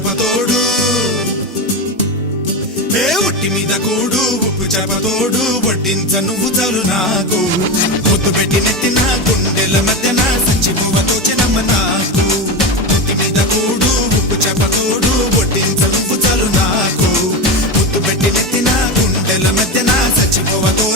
చేపతోడు ఒట్టి మీద కూడు ఉప్పు చేపతోడు వడ్డించ నువ్వు చాలు నాకు పొత్తు పెట్టి నెత్తిన గుండెల మధ్యన సంచిపోవతో చిన్నమ్మ నాకు ఒట్టి మీద కూడు ఉప్పు చేపతోడు వడ్డించ నువ్వు చాలు నాకు పొత్తు పెట్టి నెత్తిన గుండెల మధ్యన సంచిపోవతో